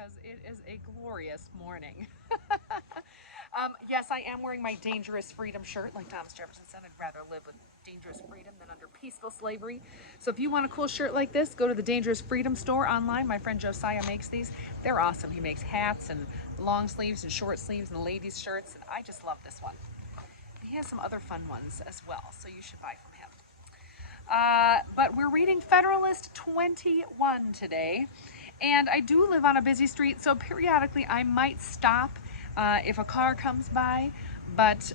because it is a glorious morning. Yes, I am wearing my Dangerous Freedom shirt. Like Thomas Jefferson said, I'd rather live with dangerous freedom than under peaceful slavery. So if you want a cool shirt like this, go to the Dangerous Freedom store online. My friend Josiah makes these. They're awesome. He makes hats and long sleeves and short sleeves and ladies' shirts. I just love this one. He has some other fun ones as well, so you should buy from him. But we're reading Federalist 21 today, and I do live on a busy street, so periodically I might stop if a car comes by, but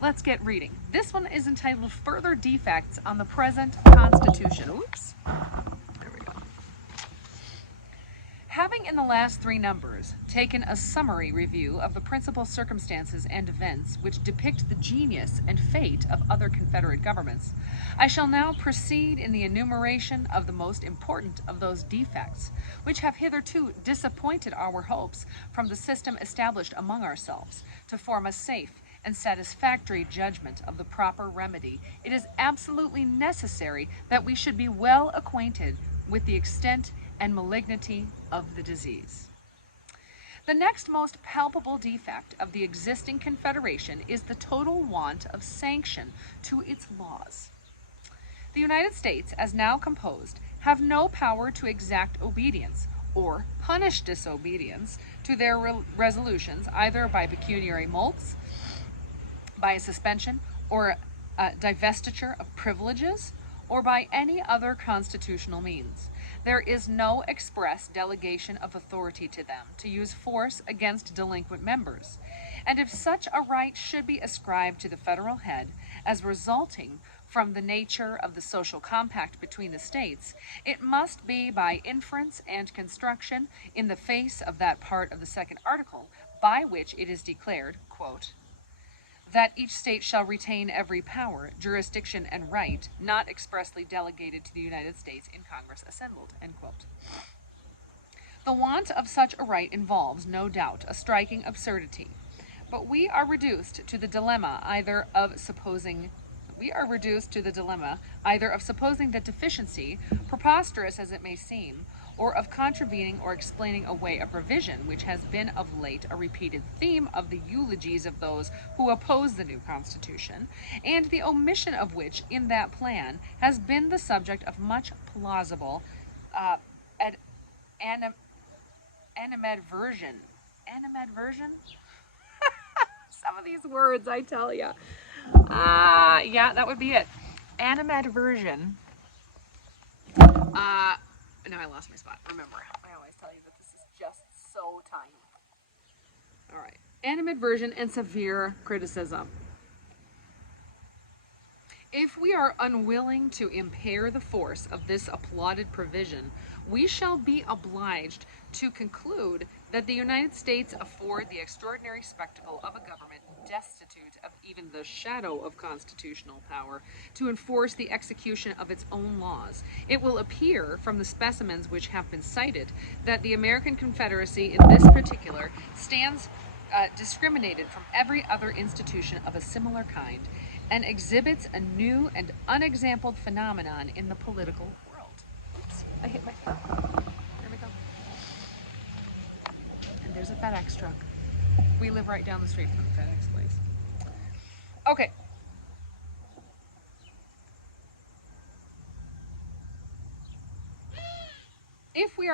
let's get reading. This one is entitled Further Defects on the Present Constitution. Oops. There we go. Having in the last three numbers taken a summary review of the principal circumstances and events which depict the genius and fate of other Confederate governments, I shall now proceed in the enumeration of the most important of those defects, which have hitherto disappointed our hopes from the system established among ourselves. To form a safe and satisfactory judgment of the proper remedy, it is absolutely necessary that we should be well acquainted with the extent and malignity of the disease. The next most palpable defect of the existing Confederation is the total want of sanction to its laws. The United States, as now composed, have no power to exact obedience or punish disobedience to their resolutions, either by pecuniary mulcts, by a suspension or a divestiture of privileges, or by any other constitutional means. There is no express delegation of authority to them to use force against delinquent members, and if such a right should be ascribed to the federal head as resulting from the nature of the social compact between the states, it must be by inference and construction in the face of that part of the second article by which it is declared, quote, that each state shall retain every power, jurisdiction, and right not expressly delegated to the United States in Congress assembled, end quote. The want of such a right involves, no doubt, a striking absurdity, but we are reduced to the dilemma either of supposing that deficiency, preposterous as it may seem, or of contravening or explaining away a provision which has been of late a repeated theme of the eulogies of those who oppose the new Constitution, and the omission of which in that plan has been the subject of much plausible animadversion. Animadversion? Some of these words, I tell you. Yeah, that would be it. Animadversion. Now I lost my spot. Remember, I always tell you that this is just so tiny. All right. Animadversion and severe criticism. If we are unwilling to impair the force of this applauded provision, we shall be obliged to conclude that the United States afford the extraordinary spectacle of a government destitute of even the shadow of constitutional power to enforce the execution of its own laws. It will appear from the specimens which have been cited that the American Confederacy in this particular stands discriminated from every other institution of a similar kind, and exhibits a new and unexampled phenomenon in the political world. Oops, I hit my phone. There we go. And there's a FedEx truck. We live right down the street from the FedEx place. Okay.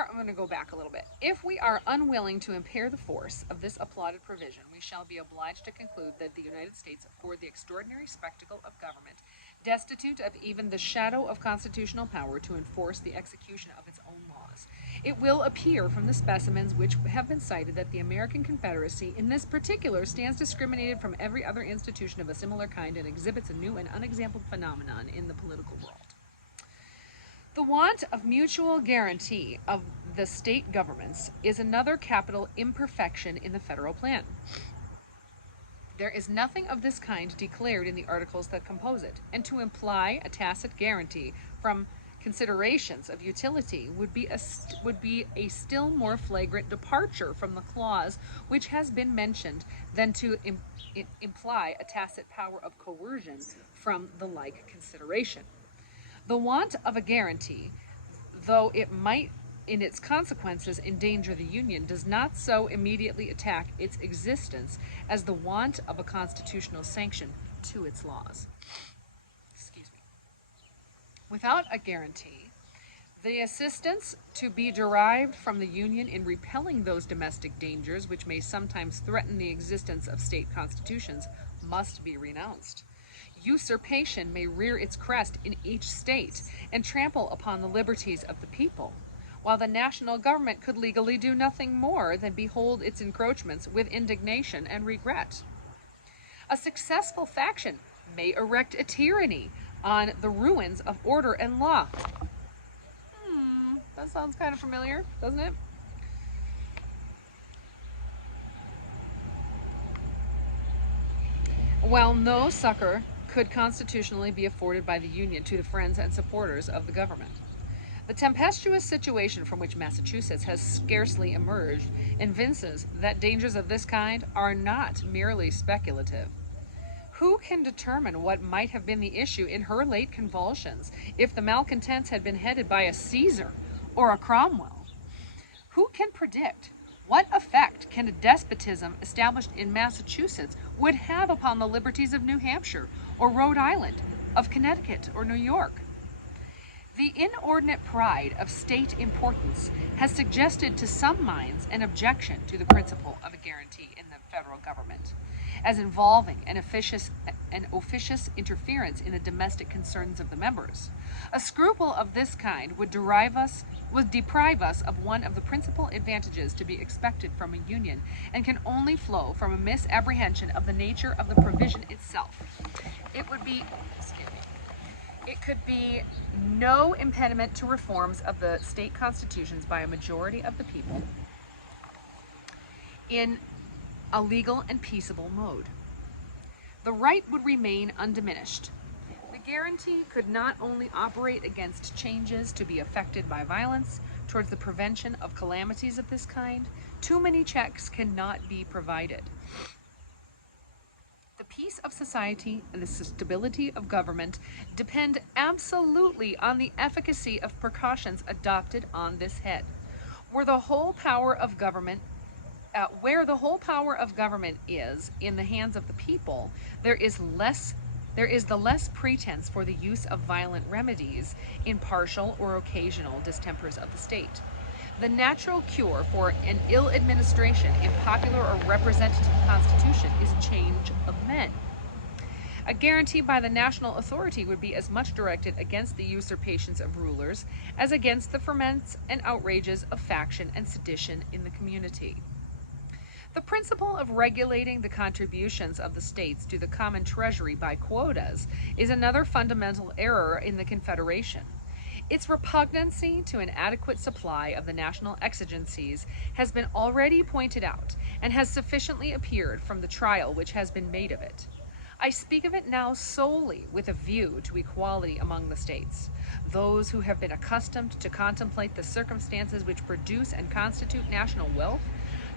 I'm going to go back a little bit. If we are unwilling to impair the force of this applauded provision, we shall be obliged to conclude that the United States afford the extraordinary spectacle of government, destitute of even the shadow of constitutional power to enforce the execution of its own laws. It will appear from the specimens which have been cited that the American Confederacy in this particular stands discriminated from every other institution of a similar kind and exhibits a new and unexampled phenomenon in the political world. The want of mutual guarantee of the state governments is another capital imperfection in the federal plan. There is nothing of this kind declared in the articles that compose it, and to imply a tacit guarantee from considerations of utility would be a still more flagrant departure from the clause which has been mentioned than to imply a tacit power of coercion from the like consideration. The want of a guarantee, though it might in its consequences endanger the Union does not so immediately attack its existence as the want of a constitutional sanction to its laws. Excuse me. Without a guarantee, the assistance to be derived from the Union in repelling those domestic dangers which may sometimes threaten the existence of state constitutions must be renounced. Usurpation may rear its crest in each state and trample upon the liberties of the people, while the national government could legally do nothing more than behold its encroachments with indignation and regret. A successful faction may erect a tyranny on the ruins of order and law. That sounds kind of familiar, doesn't it? While no succor could constitutionally be afforded by the Union to the friends and supporters of the government. The tempestuous situation from which Massachusetts has scarcely emerged evinces that dangers of this kind are not merely speculative. Who can determine what might have been the issue in her late convulsions if the malcontents had been headed by a Caesar or a Cromwell? Who can predict what effect can a despotism established in Massachusetts would have upon the liberties of New Hampshire or Rhode Island, of Connecticut or New York? The inordinate pride of state importance has suggested to some minds an objection to the principle of a guarantee in the federal government, as involving an officious interference in the domestic concerns of the members. A scruple of this kind would deprive us of one of the principal advantages to be expected from a union, and can only flow from a misapprehension of the nature of the provision itself. It could be no impediment to reforms of the state constitutions by a majority of the people in a legal and peaceable mode. The right would remain undiminished. The guarantee could not only operate against changes to be effected by violence towards the prevention of calamities of this kind. Too many checks cannot be provided. The peace of society and the stability of government depend absolutely on the efficacy of precautions adopted on this head. Where the whole power of government is in the hands of the people, there is the less pretense for the use of violent remedies in partial or occasional distempers of the state. The natural cure for an ill administration in popular or representative constitution is change of men. A guarantee by the national authority would be as much directed against the usurpations of rulers as against the ferments and outrages of faction and sedition in the community. The principle of regulating the contributions of the states to the common treasury by quotas is another fundamental error in the Confederation. Its repugnancy to an adequate supply of the national exigencies has been already pointed out and has sufficiently appeared from the trial which has been made of it. I speak of it now solely with a view to equality among the states. Those who have been accustomed to contemplate the circumstances which produce and constitute national wealth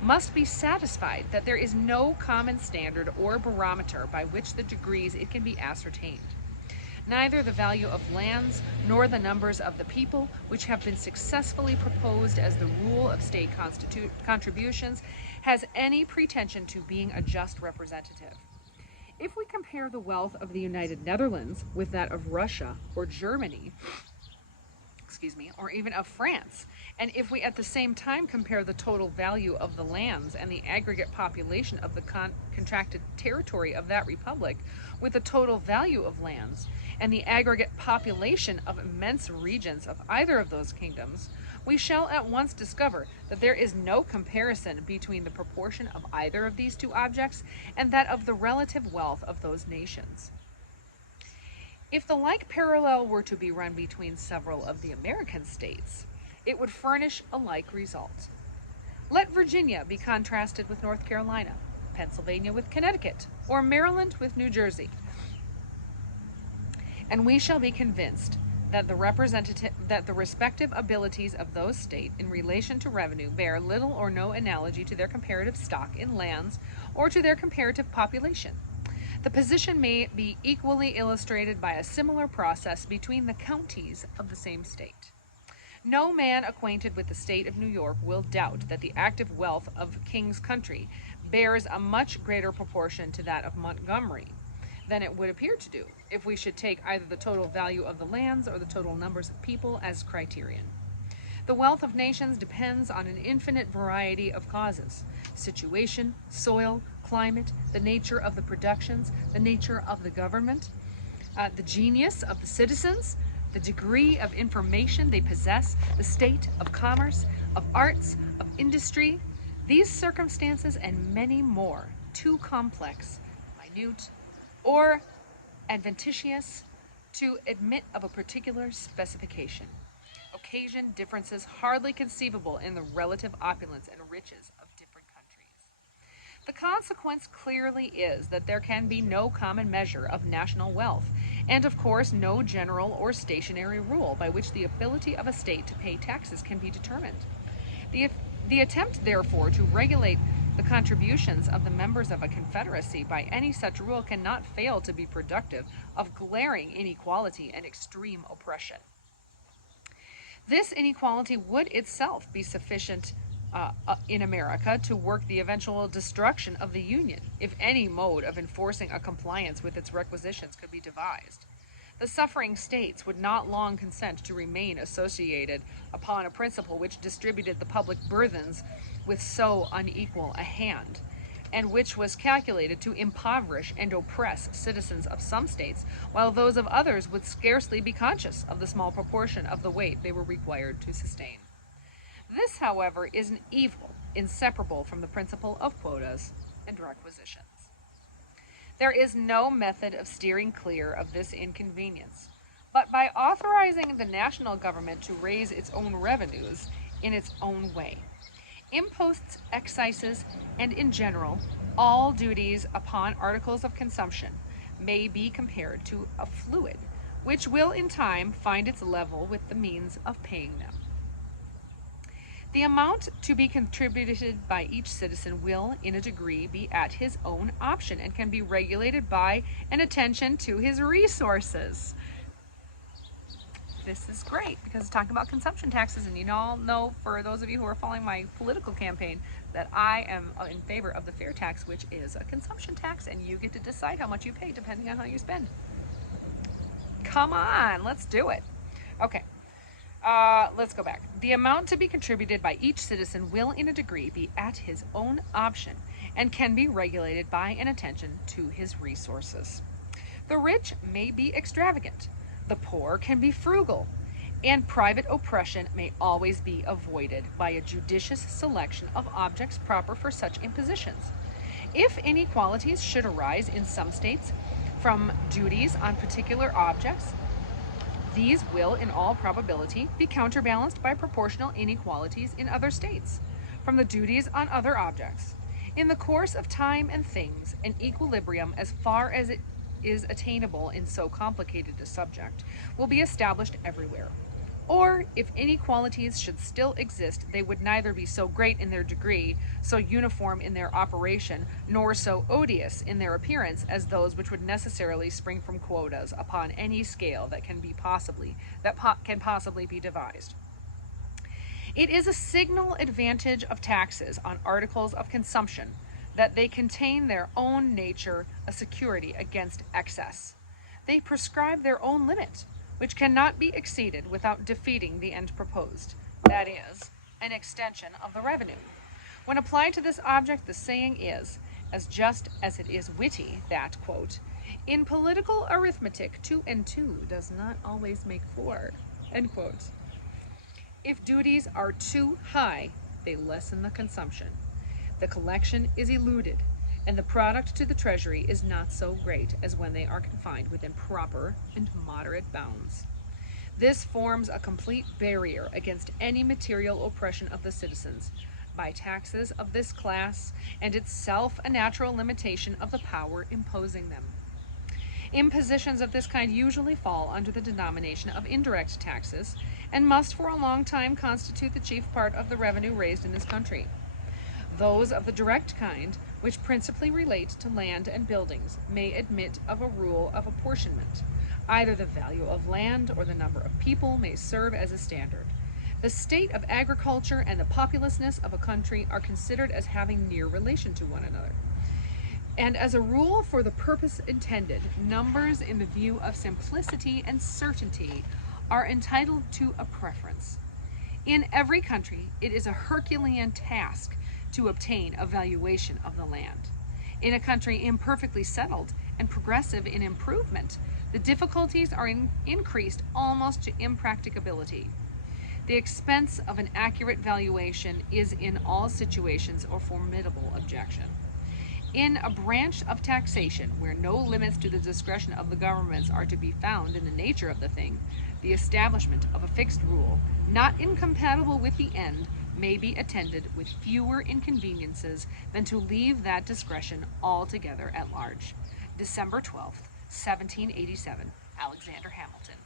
must be satisfied that there is no common standard or barometer by which the degrees it can be ascertained. Neither the value of lands nor the numbers of the people, which have been successfully proposed as the rule of state contributions, has any pretension to being a just representative. If we compare the wealth of the United Netherlands with that of Russia or Germany, or even of France, and if we at the same time compare the total value of the lands and the aggregate population of the contracted territory of that republic with the total value of lands and the aggregate population of immense regions of either of those kingdoms, we shall at once discover that there is no comparison between the proportion of either of these two objects and that of the relative wealth of those nations. If the like parallel were to be run between several of the American states, it would furnish a like result. Let Virginia be contrasted with North Carolina, Pennsylvania with Connecticut, or Maryland with New Jersey, and we shall be convinced that the respective abilities of those states in relation to revenue bear little or no analogy to their comparative stock in lands or to their comparative population. The position may be equally illustrated by a similar process between the counties of the same state. No man acquainted with the state of New York will doubt that the active wealth of King's country bears a much greater proportion to that of Montgomery than it would appear to do if we should take either the total value of the lands or the total numbers of people as criterion. The wealth of nations depends on an infinite variety of causes: situation, soil, climate, the nature of the productions, the nature of the government, the genius of the citizens, the degree of information they possess, the state of commerce, of arts, of industry. These circumstances and many more, too complex, minute, or adventitious to admit of a particular specification, occasion differences hardly conceivable in the relative opulence and riches of different countries. The consequence clearly is that there can be no common measure of national wealth, and of course no general or stationary rule by which the ability of a state to pay taxes can be determined. The attempt, therefore, to regulate the contributions of the members of a confederacy by any such rule cannot fail to be productive of glaring inequality and extreme oppression. This inequality would itself be sufficient in America to work the eventual destruction of the Union, if any mode of enforcing a compliance with its requisitions could be devised. The suffering states would not long consent to remain associated upon a principle which distributed the public burthens with so unequal a hand, and which was calculated to impoverish and oppress citizens of some states, while those of others would scarcely be conscious of the small proportion of the weight they were required to sustain. This, however, is an evil inseparable from the principle of quotas and requisitions. There is no method of steering clear of this inconvenience, but by authorizing the national government to raise its own revenues in its own way. Imposts, excises, and in general, all duties upon articles of consumption may be compared to a fluid, which will in time find its level with the means of paying them. The amount to be contributed by each citizen will, in a degree, be at his own option and can be regulated by an attention to his resources. This is great because it's talking about consumption taxes, and you all know, for those of you who are following my political campaign, that I am in favor of the fair tax, which is a consumption tax, and you get to decide how much you pay depending on how you spend. Come on, let's do it. Okay. Let's go back. The amount to be contributed by each citizen will, in a degree, be at his own option and can be regulated by an attention to his resources. The rich may be extravagant, the poor can be frugal, and private oppression may always be avoided by a judicious selection of objects proper for such impositions. If inequalities should arise in some states from duties on particular objects, these will, in all probability, be counterbalanced by proportional inequalities in other states, from the duties on other objects. In the course of time and things, an equilibrium, as far as it is attainable in so complicated a subject, will be established everywhere. Or, if inequalities should still exist, they would neither be so great in their degree, so uniform in their operation, nor so odious in their appearance as those which would necessarily spring from quotas upon any scale that can possibly be devised. It is a signal advantage of taxes on articles of consumption that they contain their own nature a security against excess. They prescribe their own limit, which cannot be exceeded without defeating the end proposed, that is, an extension of the revenue. When applied to this object, the saying is, as just as it is witty, that, quote, in political arithmetic, 2 and 2 does not always make 4, end quote. If duties are too high, they lessen the consumption. The collection is eluded, and the product to the treasury is not so great as when they are confined within proper and moderate bounds. This forms a complete barrier against any material oppression of the citizens by taxes of this class, and itself a natural limitation of the power imposing them. Impositions of this kind usually fall under the denomination of indirect taxes, and must for a long time constitute the chief part of the revenue raised in this country. Those of the direct kind, which principally relate to land and buildings, may admit of a rule of apportionment. Either the value of land or the number of people may serve as a standard. The state of agriculture and the populousness of a country are considered as having near relation to one another. And as a rule for the purpose intended, numbers in the view of simplicity and certainty are entitled to a preference. In every country, it is a Herculean task to obtain a valuation of the land. In a country imperfectly settled and progressive in improvement, the difficulties are increased almost to impracticability. The expense of an accurate valuation is in all situations a formidable objection. In a branch of taxation where no limits to the discretion of the governments are to be found in the nature of the thing, the establishment of a fixed rule, not incompatible with the end, may be attended with fewer inconveniences than to leave that discretion altogether at large. December 12th, 1787, Alexander Hamilton.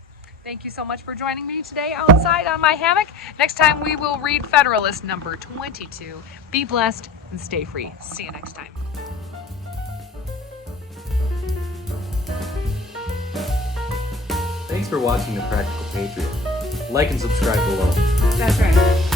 Thank you so much for joining me today outside on my hammock. Next time we will read Federalist number 22. Be blessed and stay free. See you next time. Thanks for watching The Practical Patriot. Like and subscribe below. That's right.